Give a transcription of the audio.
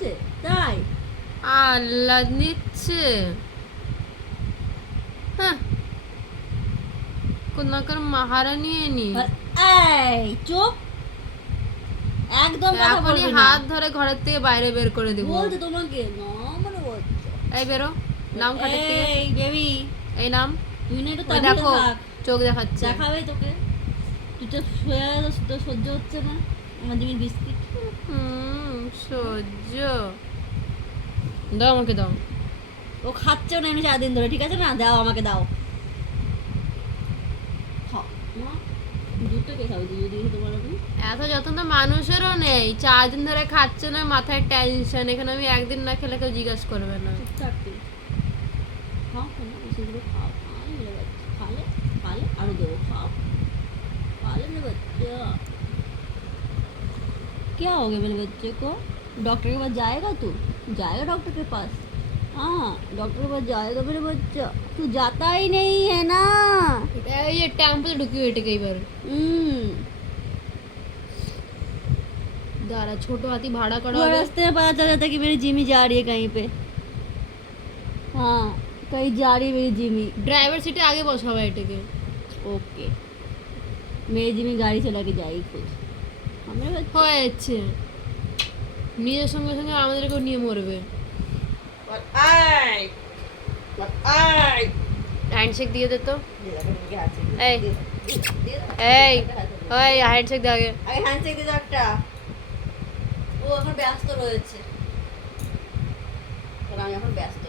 আছে তাই আল্লাহ নিচ্ছে। হ্যাঁ, কোন মহারানী এনি এই চুপ, একদম কথা এখনই বলবি না। হাত ধরে ঘরের থেকে বাইরে বের করে দিব। বলছে তোমাকে না মানে বলছে। এই বেরো, নাম খাটের থেকে। এই বেবি, এই নাম। তুই না একটু ওই তাবিয়ে দেখো থাক, চোখ দেখাচ্ছে। দেখাবে তোকে। তুই তো শুয়ে আছিস, তোর সহ্য হচ্ছে না আমার জিমির বিস্কিট। সহ্য দাও, আমাকে দাও। ও খাচ্ছেও না এমনি 4 দিন ধরে, ঠিক আছে না? দাও আমাকে দাও। খাও মা, দুধটা কে খাবে? দুধ দিয়ে খেতে পারো তুমি? এত যত্ন তো মানুষেরও নেই, 4 দিন ধরে খাচ্ছে না, মাথায় টেনশন। এখানে আমি একদিন না খেলে কেউ জিজ্ঞাসা করবে না। চুপ থাক তুই। খাও না, সেগুলো খাও। মেরে বাচ্চা খালে, খালে আরো দেবো, খাও। खाले मेरे बच्चे, क्या हो गया मेरे बच्चे को? डॉक्टर के पास जाएगा तू? जाएगा डॉक्टर के पास? हाँ डॉक्टर के पास जाएगा मेरे बच्चा। तू जाता ही नहीं है ना। ये टेम्पो से ढुकी हुई कई बार। दारा छोटो हाथी भाड़ा करा पूरा रास्ते में पता चल जाता है कि मेरी जिमी जा रही है कहीं पे। हाँ कहीं जा रही है मेरी जिमी। ड्राइवर सीटे आगे बसा हुआ है। ओके, मेरी जिमी गाड़ी चला के जाएगी खुद। हमें হয়েছে, নিজের সঙ্গে সঙ্গে আমাদেরকেও নিয়ে মরবে। হ্যান্ডশেক দিয়ে দে তো। এই এই ওই হ্যান্ডশেক দে আগে। আগে হ্যান্ডশেক দিয়ে দাও একটা। ও এখন ব্যস্ত রয়েছে, আমি এখন ব্যস্ত